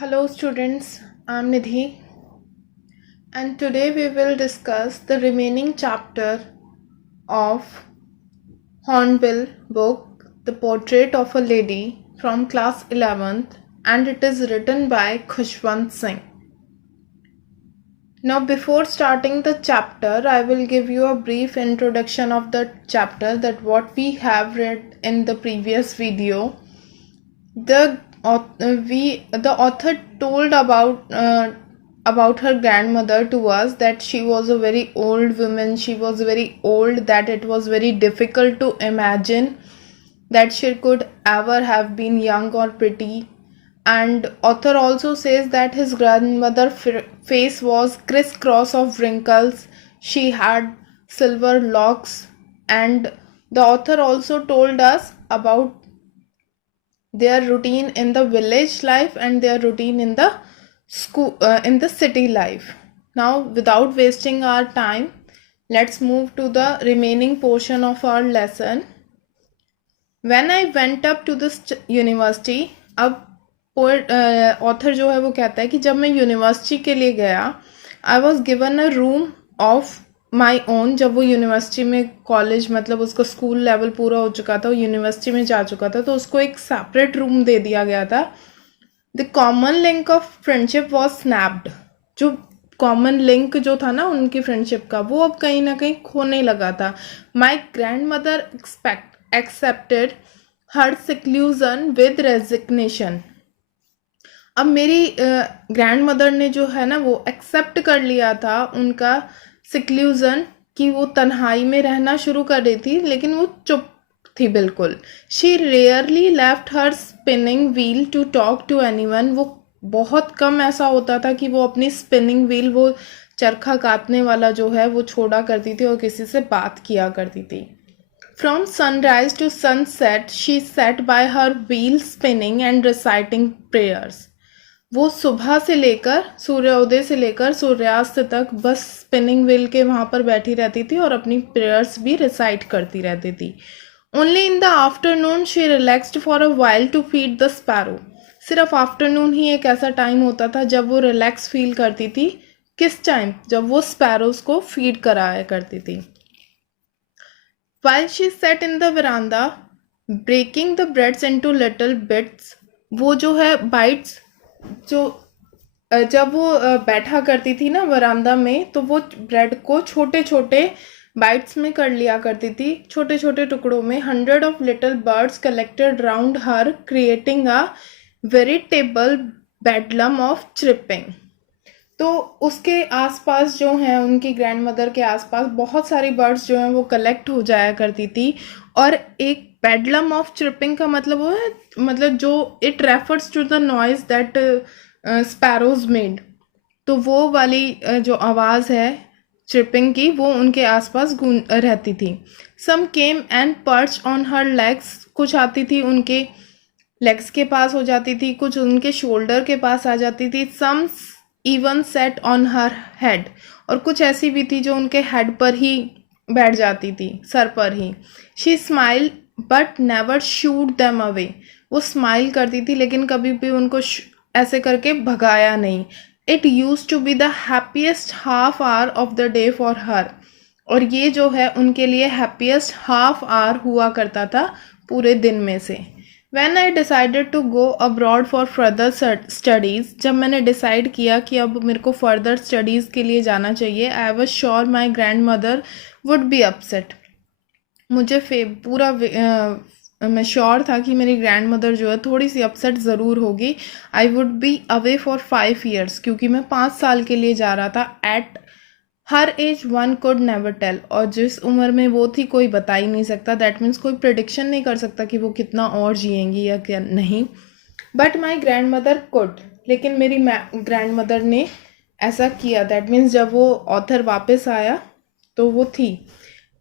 Hello students, I'm Nidhi and today we will discuss the remaining chapter of Hornbill book The Portrait of a Lady from class 11th, and it is written by Khushwant Singh. Now before starting the chapter, I will give you a brief introduction of the chapter that what we have read in the previous video. The author told about her grandmother to us, that she was a very old woman. She was very old, that it was very difficult to imagine that she could ever have been young or pretty. And author also says that his grandmother face was crisscross of wrinkles. She had silver locks, and the author also told us about their routine in the village life and their routine in the school in the city life. Now without wasting our time, let's move to the remaining portion of our lesson. When I went up to the university, अब author जो है वो कहता है कि जब मैं university के लिए गया, I was given a room of my own. जब वो यूनिवर्सिटी में कॉलेज मतलब उसका स्कूल लेवल पूरा हो चुका था, वो यूनिवर्सिटी में जा चुका था, तो उसको एक सेपरेट रूम दे दिया गया था. The common link of friendship was snapped. जो कॉमन लिंक जो था ना उनकी फ्रेंडशिप का, वो अब कहीं ना कहीं खोने लगा था. My grandmother accepted her seclusion with resignation. अब मेरी ग्रैंड मदर ने जो है ना वो एक्सेप्ट कर लिया था उनका सिक्लूजन, कि वो तन्हाई में रहना शुरू कर रही थी, लेकिन वो चुप थी बिल्कुल. She rarely left her spinning wheel to talk to anyone. वो बहुत कम ऐसा होता था कि वो अपनी स्पिनिंग व्हील, वो चरखा काटने वाला जो है, वो छोड़ा करती थी और किसी से बात किया करती थी. From sunrise to sunset she sat by her wheel spinning and reciting prayers. वो सुबह से लेकर सूर्योदय से लेकर सूर्यास्त तक बस स्पिनिंग व्हील के वहाँ पर बैठी रहती थी और अपनी प्रेयर्स भी रिसाइट करती रहती थी. Only in the afternoon she relaxed for a while to feed the sparrow. सिर्फ आफ्टरनून ही एक ऐसा टाइम होता था जब वो रिलैक्स फील करती थी. किस टाइम? जब वो स्पैरोज को फीड कराया करती थी. While she sat in the veranda, breaking the breads into little bits, वो जो है bites, जो जब वो बैठा करती थी ना वरांदा में, तो वो ब्रेड को छोटे छोटे बाइट्स में कर लिया करती थी, छोटे छोटे टुकड़ों में. 100 of little birds collected round her, creating a veritable bedlam of chirping. तो उसके आसपास जो हैं, उनकी ग्रैंड मदर के आसपास बहुत सारी बर्ड्स जो हैं वो कलेक्ट हो जाया करती थी. और एक पेडलम ऑफ चिरपिंग का मतलब वो है, मतलब जो it refers to the noise that sparrows made. तो वो वाली जो आवाज़ है चिरपिंग की, वो उनके आसपास रहती थी. Some came and perched on her legs. कुछ आती थी उनके लेग्स के पास हो जाती थी, कुछ उनके शोल्डर के पास आ जाती थी. Some even sat on her head. और कुछ ऐसी भी थी जो उनके हेड पर ही बैठ जाती थी, सर पर ही. She smile but never shooed them away. वो स्माइल करती थी लेकिन कभी भी उनको ऐसे करके भगाया नहीं. It used to be the happiest half hour of the day for her. और ये जो है उनके लिए हैप्पीएस्ट हाफ आवर हुआ करता था पूरे दिन में से. When I decided to go abroad for further studies, जब मैंने डिसाइड किया कि अब मेरे को फर्दर स्टडीज़ के लिए जाना चाहिए, I was sure my grandmother would be upset. मुझे पूरा मैं श्योर था कि मेरी ग्रैंड मदर जो है थोड़ी सी अपसेट ज़रूर होगी. I would be away for 5 years, क्योंकि मैं 5 साल के लिए जा रहा था. At her age one could never tell. और जिस उम्र में वो थी कोई बता ही नहीं सकता. दैट मीन्स कोई प्रिडिक्शन नहीं कर सकता कि वो कितना और जिएंगी या क्या नहीं. But my grand mother could. लेकिन मेरी ग्रैंड मदर ने ऐसा किया. दैट मीन्स जब वो ऑथर वापस आया तो वो थी.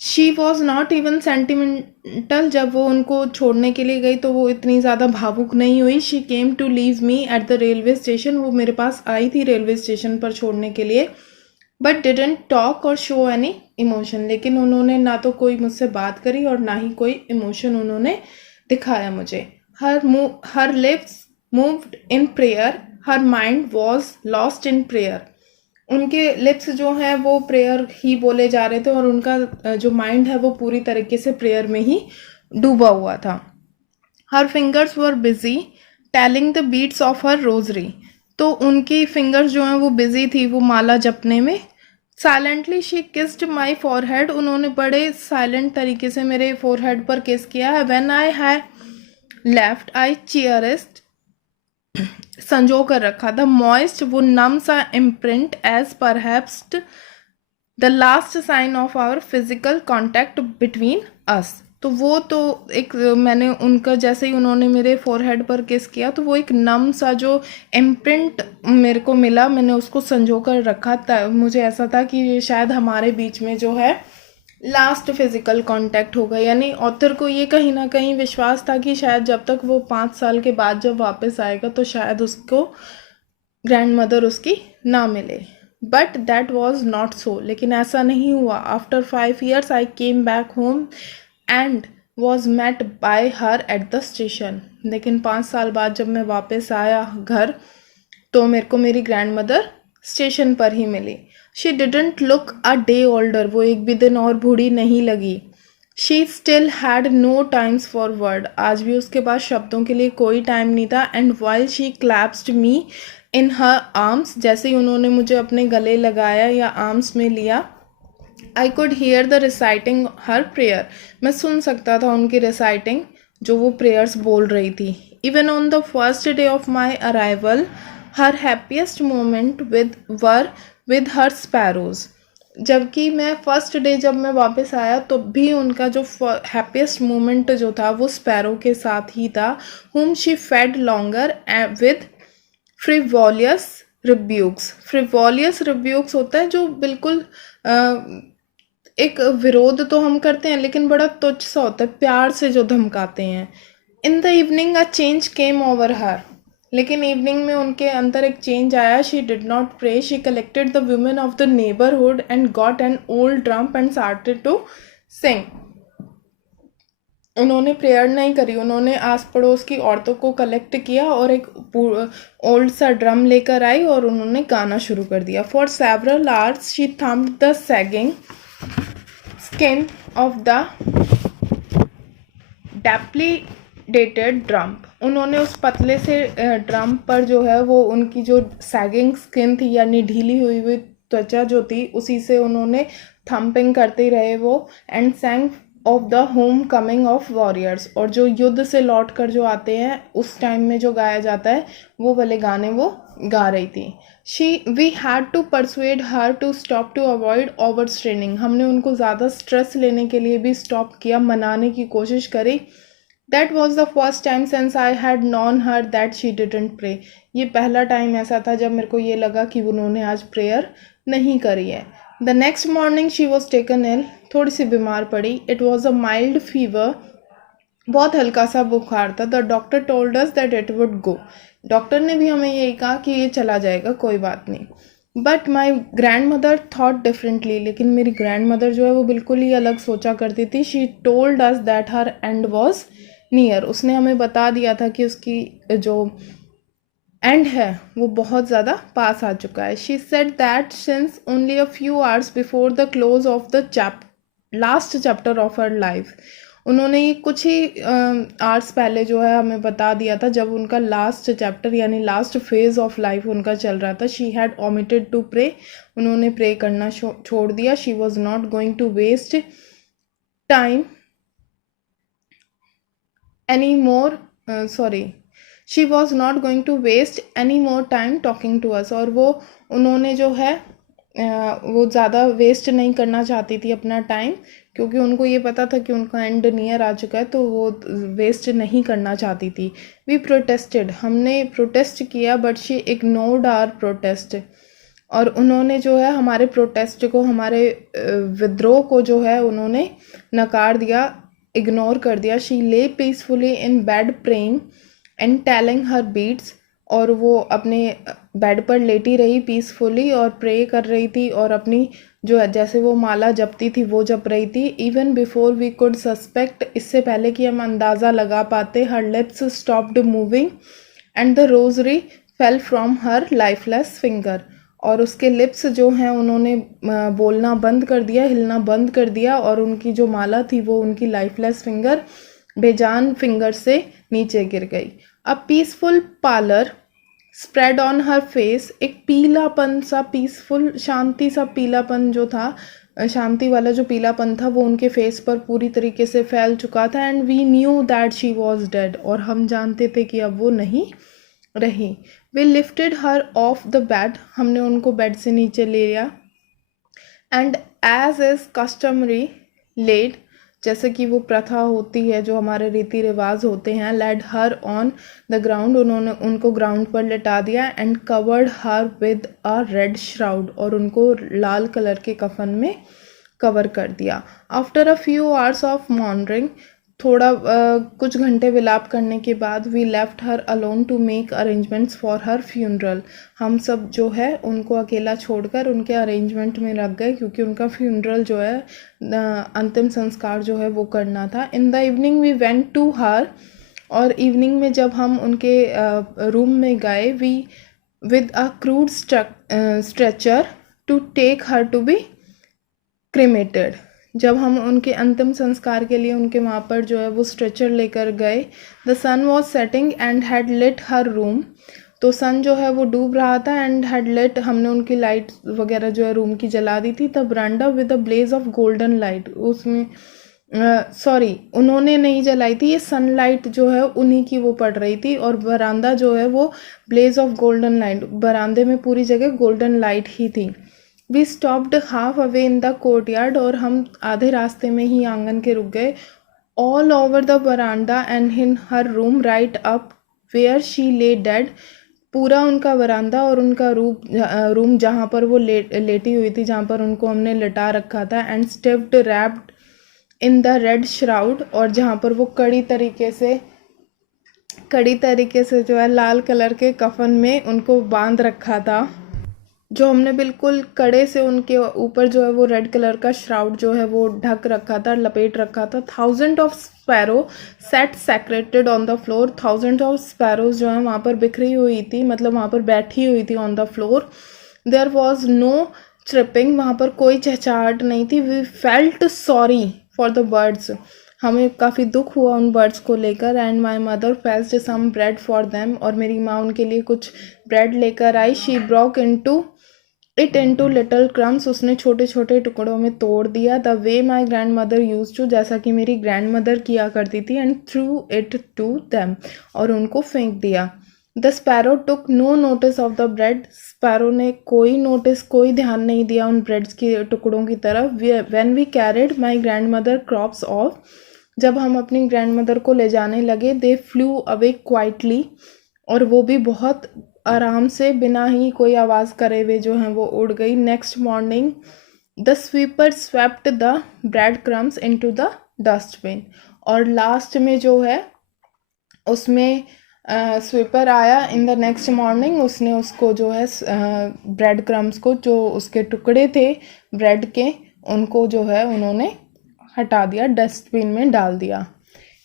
She was not even sentimental. जब वो उनको छोड़ने के लिए गई तो वो इतनी ज़्यादा भावुक नहीं हुई. She came to leave me at the railway station. वो मेरे पास आई थी रेलवे स्टेशन पर छोड़ने के लिए. बट डिडेंट टॉक और शो एनी इमोशन. लेकिन उन्होंने ना तो कोई मुझसे बात करी और ना ही कोई इमोशन उन्होंने दिखाया मुझे. हर lips moved in prayer her mind was lost in prayer. उनके लिप्स जो हैं वो प्रेयर ही बोले जा रहे थे और उनका जो माइंड है वो पूरी तरीके से प्रेयर में ही डूबा हुआ था। Her fingers were busy telling the beads of her rosary. तो उनकी फिंगर्स जो हैं वो बिजी थी वो माला जपने में। Silently she kissed my forehead. उन्होंने बड़े साइलेंट तरीके से मेरे फोरहेड पर किस किया है। व्हेन आई है लेफ्ट आई चेयरिस्ट, संजो कर रखा था। मॉइस्ट, वो नम सा imprint as perhaps the last sign of our physical contact between us. तो वो तो एक मैंने उनका जैसे ही उन्होंने मेरे फोरहेड पर किस किया तो वो एक नम सा जो इम्प्रिंट मेरे को मिला, मैंने उसको संजो कर रखा था। मुझे ऐसा था कि ये शायद हमारे बीच में जो है लास्ट फिजिकल कांटेक्ट होगा। यानी ऑथर को ये कहीं ना कहीं विश्वास था कि शायद जब तक वो 5 साल के बाद जब वापस आएगा तो शायद उसको ग्रैंड मदर उसकी ना मिले। But that was not so. लेकिन ऐसा नहीं हुआ। After 5 years I came back home and was met by her at the station. लेकिन 5 साल बाद जब मैं वापस आया घर तो मेरे को मेरी ग्रैंड मदर स्टेशन पर ही मिली। She didn't look a day older. वो एक भी दिन और बूढ़ी नहीं लगी। She still had no times for word. आज भी उसके पास शब्दों के लिए कोई टाइम नहीं था। And while she clasped me in her arms, जैसे ही उन्होंने मुझे अपने गले लगाया या आर्म्स में लिया, I could hear the reciting her prayer. मैं सुन सकता था उनकी रिसाइटिंग, जो वो प्रेयर्स बोल रही थी। Even on the first day of my arrival her happiest moment with her sparrows. जबकि मैं फर्स्ट डे जब मैं वापस आया तो भी उनका जो हैप्पीएस्ट मोमेंट जो था वो स्पैरो के साथ ही था। whom she fed longer with frivolous rebukes। frivolous rebukes होता है जो बिल्कुल एक विरोध तो हम करते हैं लेकिन बड़ा तुच्छ सा होता है, प्यार से जो धमकाते हैं। In the evening a change came over her. लेकिन इवनिंग में उनके अंदर एक चेंज आया। She did not pray. She collected the women of the neighbourhood and got an old drum and started to sing. उन्होंने प्रेयर नहीं करी। उन्होंने आस पड़ोस की औरतों को कलेक्ट किया और एक ओल्ड सा ड्रम लेकर आई और उन्होंने गाना शुरू कर दिया। For several hours she thumped the sagging skin of the dilapidated drum. उन्होंने उस पतले से ड्रम पर जो है वो उनकी जो सैगिंग स्किन थी यानी ढीली हुई हुई त्वचा जो थी उसी से उन्होंने थम्पिंग करते रहे वो। And सैंग of the home coming of warriors. और जो युद्ध से लौट कर जो आते हैं उस टाइम में जो गाया जाता है वो वाले गाने वो गा रही थी। We had to persuade her to stop to avoid over straining. हमने उनको ज़्यादा स्ट्रेस लेने के लिए भी स्टॉप किया, मनाने की कोशिश करी। That was the first time since I had known her that she didn't pray. ये पहला टाइम ऐसा था जब मेरे को ये लगा कि उन्होंने आज प्रेयर नहीं करी है। The next morning she was taken ill. थोड़ी सी बीमार पड़ी। It was a mild fever. बहुत हल्का सा बुखार था। The doctor told us that it would go. Doctor ने भी हमें यही कहा कि ये चला जाएगा, कोई बात नहीं। But my grand mother thought differently. लेकिन मेरी ग्रैंड मदर जो है वो बिल्कुल ही अलग सोचा करती थी। She told us that her and was near. उसने हमें बता दिया था कि उसकी जो एंड है वो बहुत ज़्यादा पास आ चुका है। She said that since only a few hours before the close of the last chapter of her life. उन्होंने ये कुछ ही आवर्स पहले जो है हमें बता दिया था जब उनका लास्ट चैप्टर यानी लास्ट फेज ऑफ लाइफ उनका चल रहा था। She had omitted to pray. उन्होंने प्रे करना छोड़ दिया। She was not going to waste time any more she was not going to waste any more time talking to us. और वो उन्होंने जो है वो ज़्यादा वेस्ट नहीं करना चाहती थी अपना टाइम, क्योंकि उनको ये पता था कि उनका एंड नियर आ चुका है तो वो वेस्ट नहीं करना चाहती थी। We protested. हमने प्रोटेस्ट किया but she ignored our protest. और उन्होंने जो है हमारे प्रोटेस्ट को, हमारे विद्रोह को जो है उन्होंने नकार दिया, इग्नोर कर दिया। She lay peacefully in bed praying and telling her beads. और वो अपने बेड पर लेटी रही पीसफुली और प्रे कर रही थी और अपनी जो जैसे वो माला जपती थी वो जप रही थी। Even before we could suspect, इससे पहले कि हम अंदाज़ा लगा पाते, her lips stopped moving and the rosary fell from her lifeless finger, और उसके लिप्स जो हैं उन्होंने बोलना बंद कर दिया, हिलना बंद कर दिया, और उनकी जो माला थी वो उनकी लाइफलेस फिंगर, बेजान फिंगर से नीचे गिर गई। A peaceful parlour spread on her face, एक पीलापन सा, पीसफुल शांति सा पीलापन जो था, शांति वाला जो पीलापन था वो उनके फेस पर पूरी तरीके से फैल चुका था। And we knew that she was dead, और हम जानते थे कि अब वो नहीं रही। We lifted her off the bed, हमने उनको बेड से नीचे ले लिया। And as is customary laid, जैसे कि वो प्रथा होती है, जो हमारे रीति रिवाज होते हैं, laid her on the ground, उन्होंने उनको ग्राउंड पर लेटा दिया। And covered her with a red shroud, और उनको लाल कलर के कफन में कवर कर दिया। After a few hours of mourning, थोड़ा कुछ घंटे विलाप करने के बाद, we left her alone to make arrangements for her funeral, हम सब जो है उनको अकेला छोड़कर उनके अरेंजमेंट में लग गए, क्योंकि उनका फ्यूनरल जो है, अंतिम संस्कार जो है वो करना था। In the evening we went to her, और इवनिंग में जब हम उनके रूम में गए, we with a crude stretcher to take her to be cremated, जब हम उनके अंतिम संस्कार के लिए उनके वहाँ पर जो है वो स्ट्रेचर लेकर गए। The sun was setting and had lit her room, तो सन जो है वो डूब रहा था। एंड हैड लिट, हमने उनकी लाइट वगैरह जो है रूम की जला दी थी। The veranda with a blaze of golden light, उसमें सॉरी उन्होंने नहीं जलाई थी, ये सनलाइट जो है उन्हीं की वो पड़ रही थी, और बरामदा जो है वो ब्लेज ऑफ गोल्डन लाइट, बरामदे में पूरी जगह गोल्डन लाइट ही थी। We stopped halfway in the courtyard, और हम आधे रास्ते में ही आंगन के रुक गए। All over the veranda and in her room right up where she lay dead, पूरा उनका बरामदा और उनका रूम जहाँ पर वो लेटी हुई थी, जहाँ पर उनको हमने लटा रखा था। And stiffed wrapped in the red shroud, और जहाँ पर वो कड़ी तरीके से जो है लाल कलर के कफन में उनको बांध रखा था, जो हमने बिल्कुल कड़े से उनके ऊपर जो है वो रेड कलर का श्राउड जो है वो ढक रखा था, लपेट रखा था। Thousand of sparrow set secreted on the floor, thousand of sparrows जो है वहाँ पर बिखरी हुई थी, मतलब वहाँ पर बैठी हुई थी on the floor. There was no chirping, वहाँ पर कोई चहचहाट नहीं थी। We felt sorry for the birds, हमें काफ़ी दुख हुआ उन बर्ड्स को लेकर। And my mother fetched some bread for them, और मेरी माँ उनके लिए कुछ ब्रेड लेकर आई। She broke into little crumbs, उसने छोटे छोटे टुकड़ों में तोड़ दिया। The way my grandmother use to, जैसा कि मेरी ग्रैंड मदर किया करती थी। And threw it to them, और उनको फेंक दिया। The sparrow took no notice of the bread, sparrow ने कोई ध्यान नहीं दिया उन ब्रेड्स के टुकड़ों की तरफ। When we carried my grandmother corpse off, जब हम अपनी ग्रैंड मदर को ले जाने लगे, दे फ्लू अवे क्वाइटली, और वो भी बहुत आराम से बिना ही कोई आवाज़ करे हुए जो हैं वो उड़ गई। Next morning the sweeper swept the bread crumbs into the dustbin, और लास्ट में जो है उसमें स्वीपर आया इन द नेक्स्ट मॉर्निंग, उसने उसको जो है ब्रेड क्रम्स को, जो उसके टुकड़े थे ब्रेड के, उनको जो है उन्होंने हटा दिया, डस्टबिन में डाल दिया।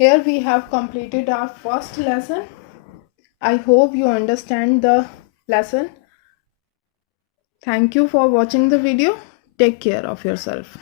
Here we have completed our first lesson. I hope you understand the lesson. Thank you for watching the video. Take care of yourself.